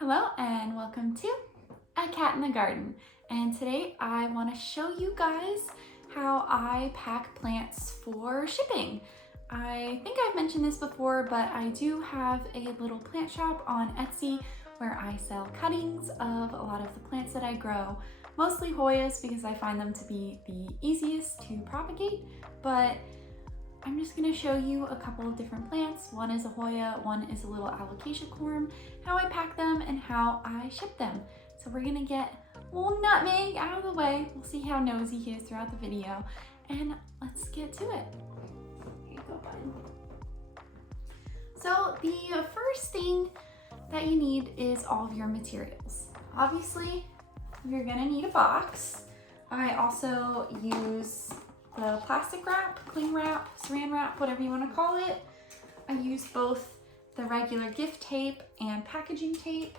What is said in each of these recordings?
Hello and welcome to A Cat in the Garden. And today I want to show you guys how I pack plants for shipping. I think I've mentioned this before, but I do have a little plant shop on Etsy where I sell cuttings of a lot of the plants that I grow, mostly Hoyas because I find them to be the easiest to propagate, but I'm just going to show you a couple of different plants. One is a Hoya, one is a little alocasia corm, how I pack them and how I ship them. So we're going to get little Nutmeg out of the way. We'll see how nosy he is throughout the video, and let's get to it. Here you go, bud. So the first thing that you need is all of your materials. Obviously, you're going to need a box. I also use the plastic wrap, cling wrap, saran wrap, whatever you want to call it. I use both the regular gift tape and packaging tape,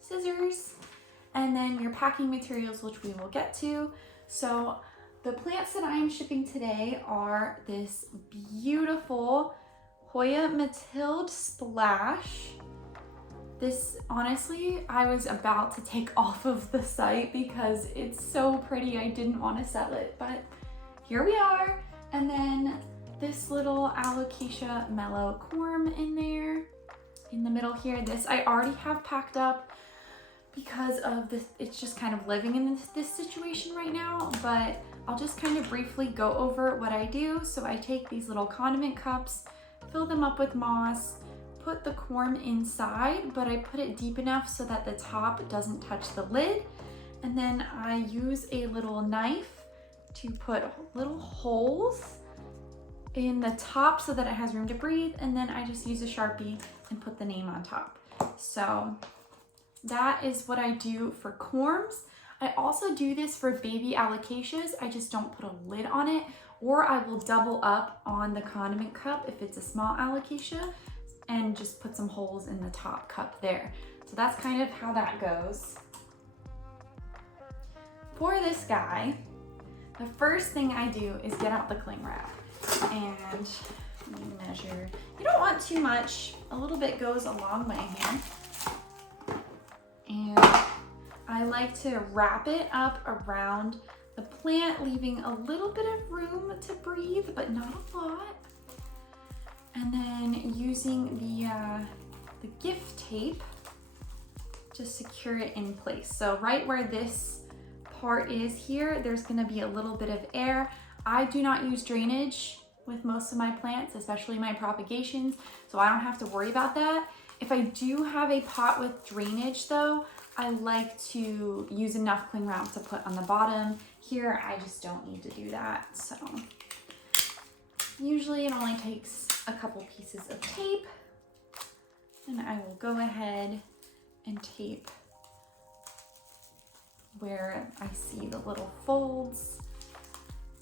scissors, and then your packing materials, which we will get to. So the plants that I am shipping today are this beautiful Hoya Matilde Splash. This, honestly, I was about to take off of the site because it's so pretty. I didn't want to sell it, but here we are. And then this little alocasia mellow corm in there, in the middle here. This I already have packed up because of this. It's just kind of living in this situation right now, but I'll just kind of briefly go over what I do. So I take these little condiment cups, fill them up with moss, put the corm inside, but I put it deep enough so that the top doesn't touch the lid. And then I use a little knife to put little holes in the top so that it has room to breathe. And then I just use a Sharpie and put the name on top. So that is what I do for corms. I also do this for baby alocasias. I just don't put a lid on it, or I will double up on the condiment cup if it's a small alocasia, and just put some holes in the top cup there. So that's kind of how that goes. For this guy, the first thing I do is get out the cling wrap and let me measure. You don't want too much, a little bit goes a long way here. And I like to wrap it up around the plant, leaving a little bit of room to breathe, but not a lot. And then using the gift tape to secure it in place. So right where this part is here, there's gonna be a little bit of air. I do not use drainage with most of my plants, especially my propagations, so I don't have to worry about that. If I do have a pot with drainage though, I like to use enough cling wrap to put on the bottom. Here, I just don't need to do that. So usually it only takes a couple pieces of tape, and I will go ahead and tape where I see the little folds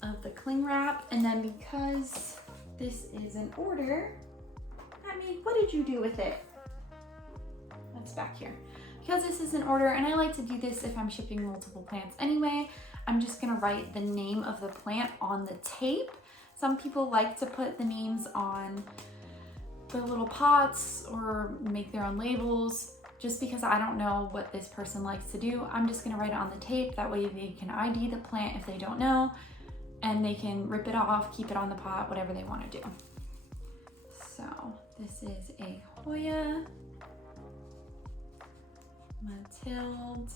of the cling wrap. And then because this is an order, what did you do with it? That's back here. Because this is an order, and I like to do this if I'm shipping multiple plants anyway, I'm just gonna write the name of the plant on the tape. Some people like to put the names on the little pots or make their own labels. Just because I don't know what this person likes to do, I'm just gonna write it on the tape. That way they can ID the plant if they don't know, and they can rip it off, keep it on the pot, whatever they wanna do. So this is a Hoya Matilde,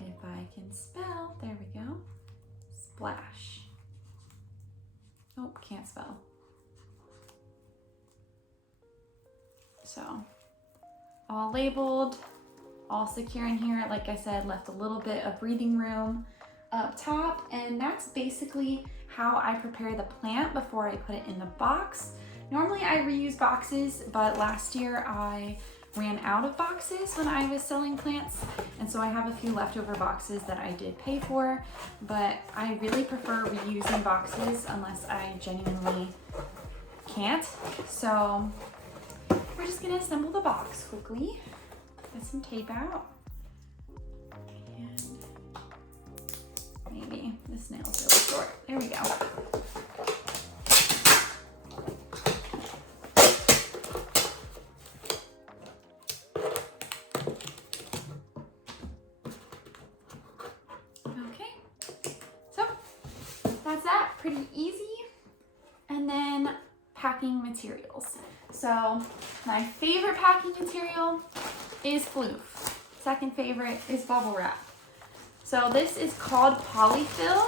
if I can spell, there we go, Splash. Oh, can't spell. So, all labeled, all secure in here. Like I said, left a little bit of breathing room up top, and that's basically how I prepare the plant before I put it in the box. Normally I reuse boxes, but last year I ran out of boxes when I was selling plants, and so I have a few leftover boxes that I did pay for, but I really prefer reusing boxes unless I genuinely can't. So we're just gonna assemble the box quickly, get some tape out, and maybe this nail's really short. There we go. pretty easy. And then packing materials. So my favorite packing material is floof. Second favorite is bubble wrap. So this is called polyfill.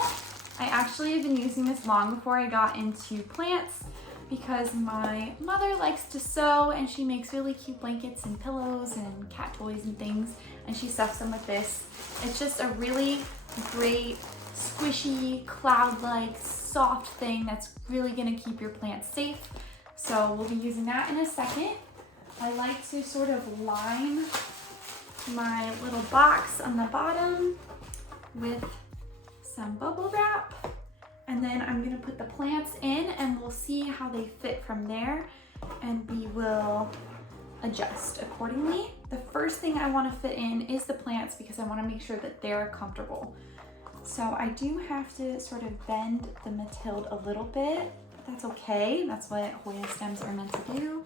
I actually have been using this long before I got into plants because my mother likes to sew and she makes really cute blankets and pillows and cat toys and things, and she stuffs them with this. It's just a really great, squishy, cloud-like, soft thing that's really gonna keep your plants safe. So we'll be using that in a second. I like to sort of line my little box on the bottom with some bubble wrap. And then I'm gonna put the plants in and we'll see how they fit from there, and we will adjust accordingly. The first thing I wanna fit in is the plants because I wanna make sure that they're comfortable. So I do have to sort of bend the Mathilde a little bit, but that's okay. That's what Hoya stems are meant to do.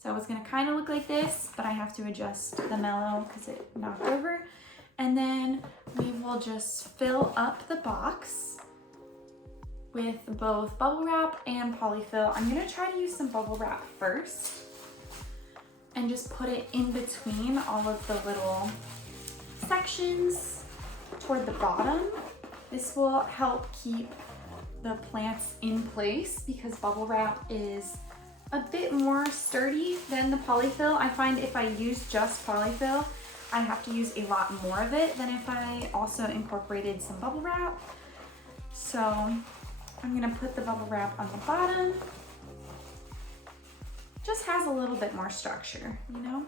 So it's gonna kind of look like this, but I have to adjust the mellow because it knocked over. And then we will just fill up the box with both bubble wrap and polyfill. I'm gonna try to use some bubble wrap first and just put it in between all of the little sections toward the bottom. This will help keep the plants in place because bubble wrap is a bit more sturdy than the polyfill. I find if I use just polyfill, I have to use a lot more of it than if I also incorporated some bubble wrap. So I'm gonna put the bubble wrap on the bottom. Just has a little bit more structure, you know?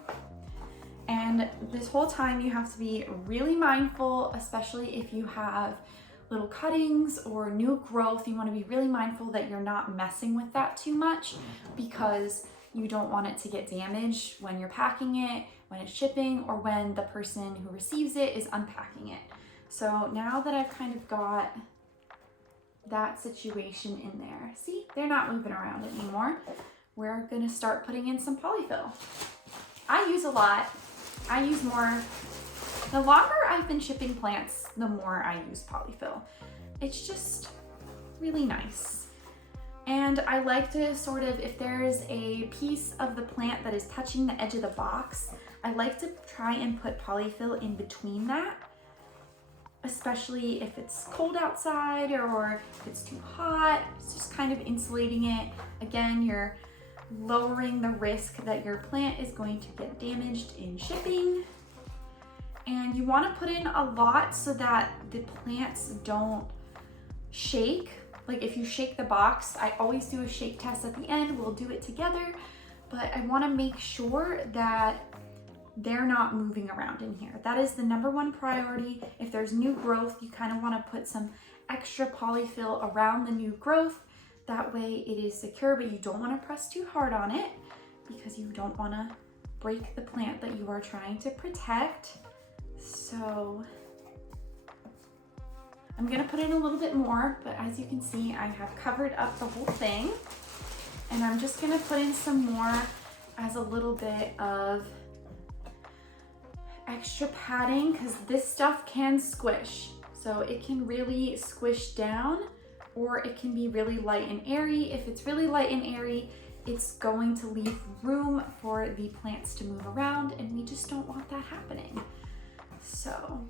And this whole time you have to be really mindful, especially if you have little cuttings or new growth. You want to be really mindful that you're not messing with that too much because you don't want it to get damaged when you're packing it, when it's shipping, or when the person who receives it is unpacking it. So now that I've kind of got that situation in there, see, they're not moving around anymore. We're gonna start putting in some polyfill. I use a lot. I use more. The longer I've been shipping plants, the more I use polyfill. It's just really nice. And I like to sort of, if there's a piece of the plant that is touching the edge of the box, I like to try and put polyfill in between that, especially if it's cold outside or if it's too hot. It's just kind of insulating it. Again, you're lowering the risk that your plant is going to get damaged in shipping. And you want to put in a lot so that the plants don't shake. Like if you shake the box, I always do a shake test at the end. We'll do it together, but I want to make sure that they're not moving around in here. That is the #1 priority. If there's new growth, you kind of want to put some extra polyfill around the new growth. That way it is secure, but you don't want to press too hard on it because you don't want to break the plant that you are trying to protect. So I'm gonna put in a little bit more, but as you can see, I have covered up the whole thing. And I'm just gonna put in some more as a little bit of extra padding because this stuff can squish. So it can really squish down, or it can be really light and airy. If it's really light and airy, it's going to leave room for the plants to move around, and we just don't want that happening. So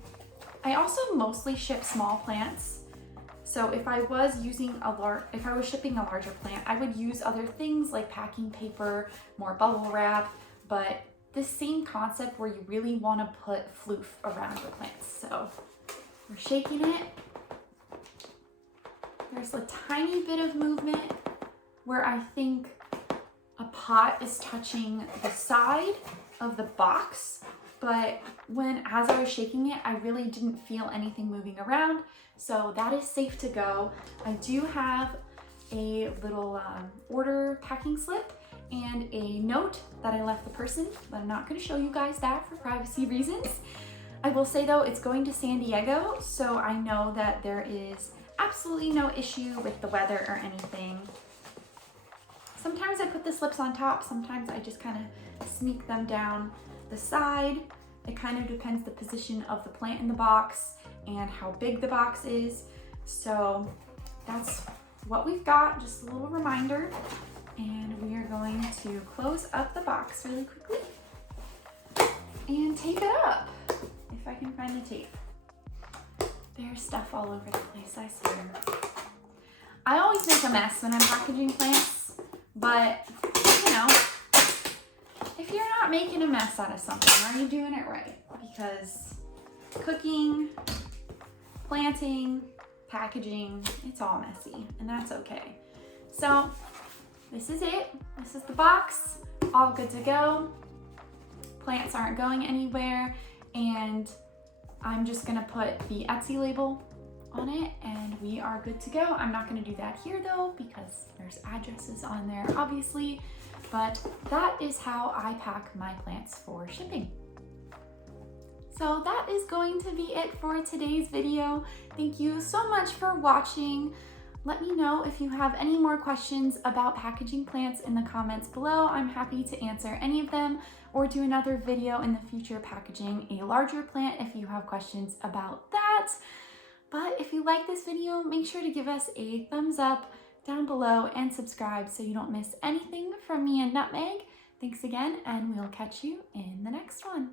I also mostly ship small plants. So if I was shipping a larger plant, I would use other things like packing paper, more bubble wrap, but the same concept where you really want to put floof around the plants. So we're shaking it. There's a tiny bit of movement where I think a pot is touching the side of the box, but as I was shaking it, I really didn't feel anything moving around, so that is safe to go. I do have a little order packing slip and a note that I left the person, but I'm not going to show you guys that for privacy reasons. I will say though, it's going to San Diego, so I know that there is absolutely no issue with the weather or anything. Sometimes I put the slips on top, sometimes I just kind of sneak them down the side. It kind of depends the position of the plant in the box and how big the box is. So that's what we've got, just a little reminder, and we are going to close up the box really quickly and tape it up, if I can find the tape. There's stuff all over the place, I swear. I always make a mess when I'm packaging plants, but you know, if you're not making a mess out of something, are you doing it right? Because cooking, planting, packaging, it's all messy, and that's okay. So this is it. This is the box, all good to go. Plants aren't going anywhere, and I'm just gonna put the Etsy label on it and we are good to go. I'm not gonna do that here though because there's addresses on there obviously, but that is how I pack my plants for shipping. So that is going to be it for today's video. Thank you so much for watching. Let me know if you have any more questions about packaging plants in the comments below. I'm happy to answer any of them or do another video in the future packaging a larger plant if you have questions about that. But if you like this video, make sure to give us a thumbs up down below and subscribe so you don't miss anything from me and Nutmeg. Thanks again, and we'll catch you in the next one.